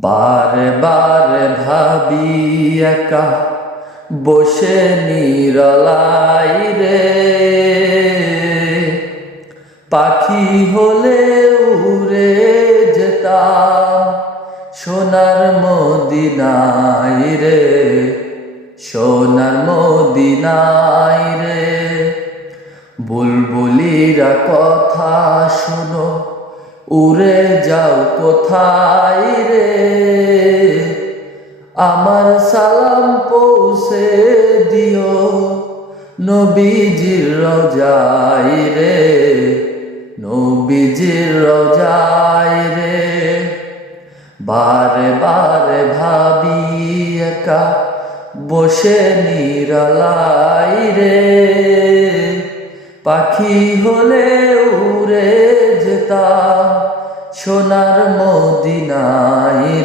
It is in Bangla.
বারে বারে ভাবি একা বসে নিরলাই রে, পাখি হলে উড়ে যেতাম সোনার মদিনায় রে, সোনার মদিনায় রে। বুলবুলিরা কথা শুনো, উড়ে যাও কোথায় রে, আমার সালাম পৌঁছে দিও নবীজির রওজায় রে, নবীজির রওজায় রে। বারে বারে ভাবি একা বসে নিরালাই রে, পাখি হলে উড়ে যেতাম সোনার মদিনায় রে।